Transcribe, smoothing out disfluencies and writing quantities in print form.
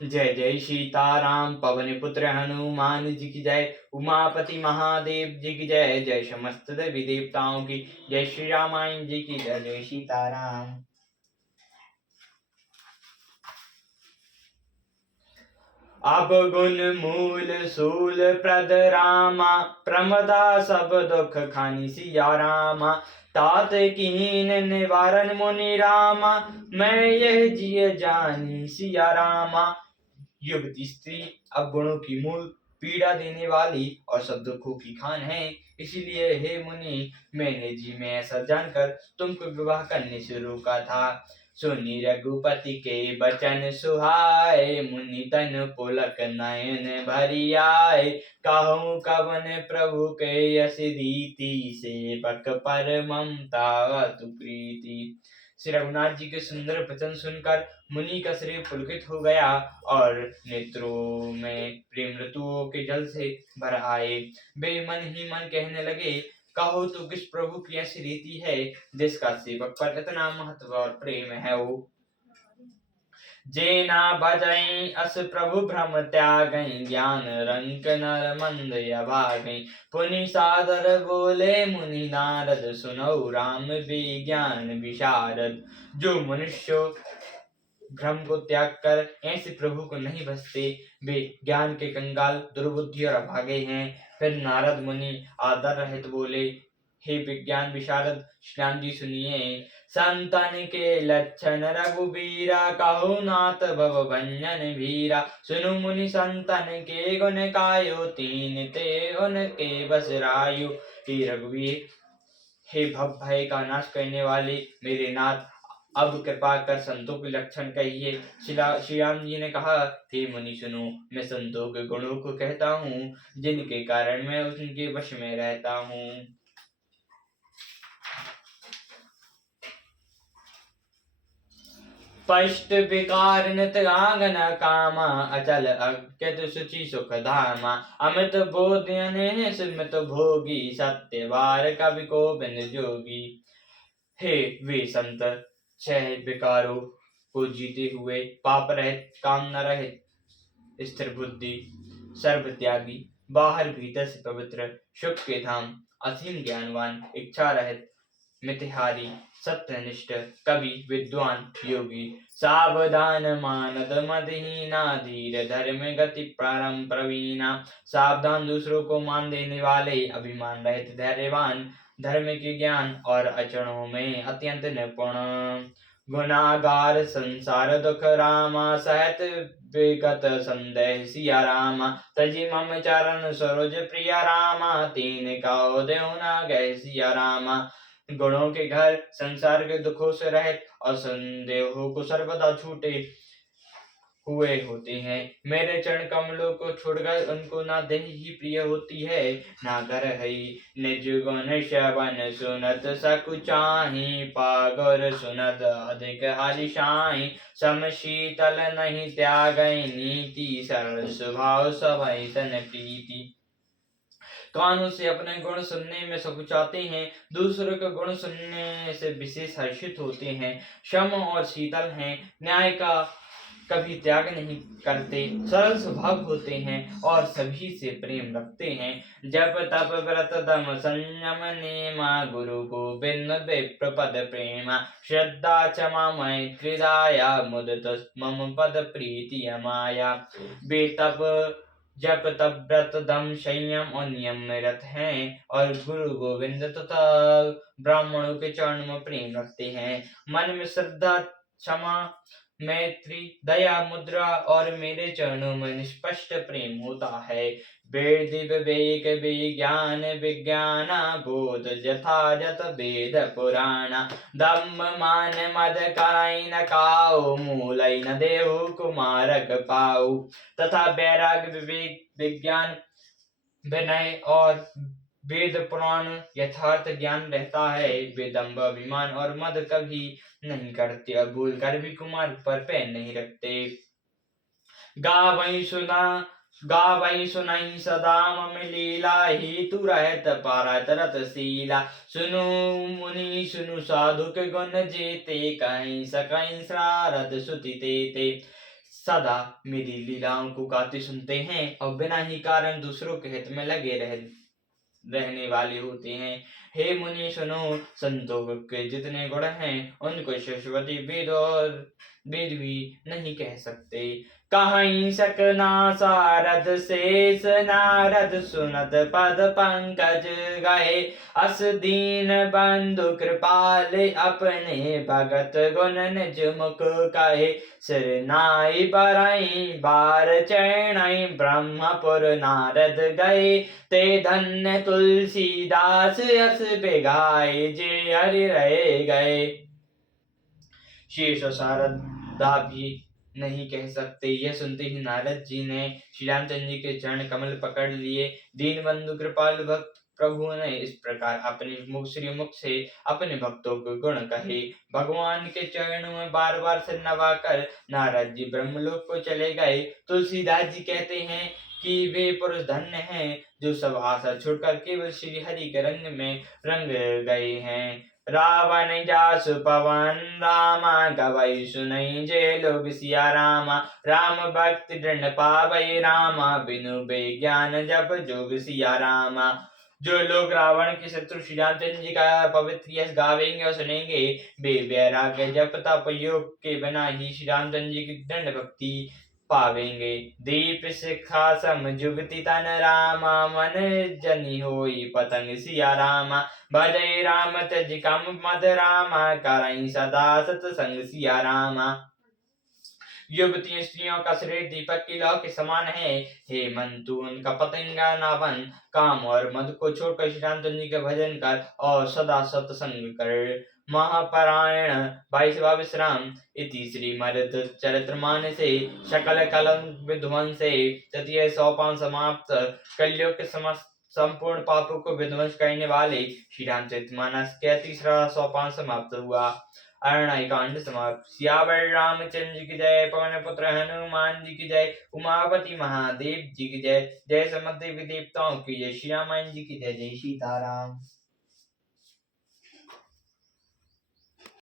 जय जय सीताराम पवन पुत्र हनुमान जी की जय। उमापति महादेव जी की जय। जय समस्त देवी देवताओं की जय। श्री रामायण जी की जय। जय सीताराम। अब गुण मूल सूल प्रद रामा, प्रमदा सब दुख खानी सिया रामा। तात कीन निवारण मुनि रामा, मैं यह जिय जानी सिया रामा। युवती स्त्री अवगुणों की मूल पीड़ा देने वाली और सब दुखों की खान है, इसलिए हे मुनि मैंने जी में ऐसा जानकर तुमको विवाह करने से रोका था। सुनी रघुपति के बचन सुहाए, मुनि तन पुलक नयन भरी आए। कहूँ कवन प्रभु के यस रीति, सेवक पर ममता अतु प्रीति। श्री रघुनाथ जी के सुंदर वचन सुनकर मुनि का शरीर पुलकित हो गया और नेत्रों में प्रेम ऋतुओं के जल से भर आए। वे मन ही मन कहने लगे, कहो तो किस प्रभु की ऐसी रीति है जिसका सेवक पर इतना महत्व और प्रेम है। वो जेना भजई अस प्रभु भ्रम त्यागई, ज्ञान रंक नर मंद अभागई। पुनि सादर बोले मुनि नारद, सुनौ राम विज्ञान विशारद। जो मनुष्य भ्रम को त्याग कर ऐसे प्रभु को नहीं भजते, वे ज्ञान के कंगाल, दुर्बुद्धि और अभागे हैं। फिर नारद मुनि आदर रहित बोले, हे विज्ञान विशारद श्याम जी सुनिए। संतन के लक्षण रघुबीरा, कहो नाथ भव भंजन भीरा। सुनु मुनि संतन के गुण गायो, तीन ते उनके बस रायो। हे रघुवीर, हे भव भय का नाश करने वाले मेरे नाथ, अब कृपा कर संतों के लक्षण कहिए। श्री राम जी ने कहा, हे मुनि सुनो, मैं संतों के गुणों को कहता हूँ, जिनके कारण मैं उनके वश में रहता हूँ। स्पष्ट विकार नित आंगन कामा, अचल अकृत शुचि सुख धामा। अमृत बोधन सुमित भोगी, सत्यवार कवि को बिन जोगी। हे वे संत, छह विकारों को जीते हुए, पाप रहित, कामना रहित, स्थिर बुद्धि, सर्व त्यागी, बाहर भीतर से पवित्र, सुख के धाम, असीम ज्ञानवान, इच्छा रहित, मितिहारी, सत्यनिष्ठ, कवि, विद्वान, योगी। सावधान मानद मदहीना, धीर धर्म गति परम प्रवीणा। सावधान दूसरों को मान देने वाले, अभिमान रहित धैर्यवान, धर्म के ज्ञान और आचरणों में अत्यंत निपुण। गुनागार संसार दुख रामा, सहत विगत संदेह सिया रामा। तजी मम चरण सरोज प्रिया रामा, तीन का देव न गए सिया रामा। गुणों के घर, संसार के दुखों से रहित और संदेहों को सर्वदा छूटे हुए होते हैं। मेरे चरण कमलों को छोड़कर उनको ना देह ही प्रिय होती है, ना घर है। निज गुण श्रवण सुनत सकुचाहि, पागुर सुनत अधिक हरिषाहि। सम शीतल नहीं त्यागै नीति, सरल स्वभाव सभै तन प्रीति। कानों से अपने गुण सुनने में सकुचाते हैं, दूसरों के गुण सुनने से विशेष हर्षित होते हैं। क्षम और शीतल हैं, न्याय का कभी त्याग नहीं करते, सरल स्वभाव होते हैं और सभी से प्रेम रखते हैं। जब तप व्रत दम संयम नेमा, गुरु गोविंद विप्र पद प्रेमा। श्रद्धा क्षमा मैत्री दया, मुदित मम पद प्रीति अमाया। वे तप जप तप व्रत दम संयम और नियम में रत हैं और गुरु गोविंद तथा ब्राह्मणों के चरण में प्रेम रखते हैं। मन में श्रद्धा, क्षमा, मैत्री, दया, मुद्रा और मेरे चरणों में निष्पष्ट प्रेम होता है। वेद विवेक विज्ञान विज्ञाना, बोध यथाजत वेद पुराणा। दम्भ मान मद कराई न काओ, मूलई न देहु कुमारक पाऊ। तथा वैराग्य, विवेक, विज्ञान, विनय और वेद पुराण यथार्थ ज्ञान रहता है। वे दम्भ, अभिमान और मद कभी नहीं करते और भूल कर भी कुमार पर पैर नहीं रखते। गावई सुनाई सदा मम लीला, ही तू रहत पारत रतशीला। सुनु मुनि सुनु साधु के गुण जेते, कहीं सकहीं सारद सुति तेते। सदा मेरी लीलाओं को गाते सुनते हैं और बिना ही कारण दूसरों के हित में लगे रहने वाले होते हैं। हे मुनि सुनो, संतों के जितने गुण हैं उनको सरस्वती वेद भी नहीं कह सकते। कहीं सकना सारद शेष नारद सुनत पद पंकज गए, अस दीन बंधु कृपाल अपने भगत गुण निज मुख कहे। सिर नाई बरई बार चरणई ब्रह्मपुर नारद गए, ते धन्य तुलसीदास यस बेगाए जे हरि रहे गए। शेष और शारदा भी नहीं कह सकते। यह सुनते ही नारद जी ने श्री रामचंद्र जी के चरण कमल पकड़ लिए। दीन बंधु कृपालु भक्त प्रभु ने इस प्रकार अपने श्रीमुख से अपने भक्तों के गुण कहे। भगवान के चरणों में बार बार सिर नवाकर नारद जी ब्रह्मलोक को चले गए। तुलसीदास जी कहते हैं कि वे पुरुष धन्य हैं जो सब आशा छोड़कर केवल श्री हरि के रंग में रंग गए हैं। रावण जासु पवन रामा, गवै सुनई जे लोग सिया रामा। राम भक्ति दृढ़ पावै रामा, बिनु बेज्ञान जप जोग सिया रामा। जो लोग रावण के शत्रु श्री रामचंद्र जी का पवित्र यश गावेंगे और सुनेंगे, वे वैराग्य जप तप योग के बिना ही श्री रामचंद्र जी की दृढ़ भक्ति पावेंगे। दीप शिखा सम जुगति तन रामा, मन जनि होई पतंग सिया रामा। भजै राम त्यज कम मद रामा, करई सदा सतसंग सिया रामा। युवती स्त्रियों का शरीर दीपक की लौ के समान है। हे मंतु, उनका पतंगा नावन काम और मद को छोड़कर श्री रामचंद्र जी का भजन कर और सदा सत्संग कर। महापरायण 22वां विश्राम। इति श्रीमद् चरितमानसे सकल कलम विध्वंसे तृतीय सोपान समाप्त। कलयुग के समस्त संपूर्ण पापों को विध्वंस करने वाले श्री रामचरितमानस का तीसरा सोपान समाप्त हुआ। अरण्य कांड समाप्त। सियावर रामचंद्र जी की जय। पवन पुत्र हनुमान जी की जय। उमापति महादेव जी की जय। जय समस्त देवी देवताओं की जय। श्री रामायण जी की जय। जय सीताराम।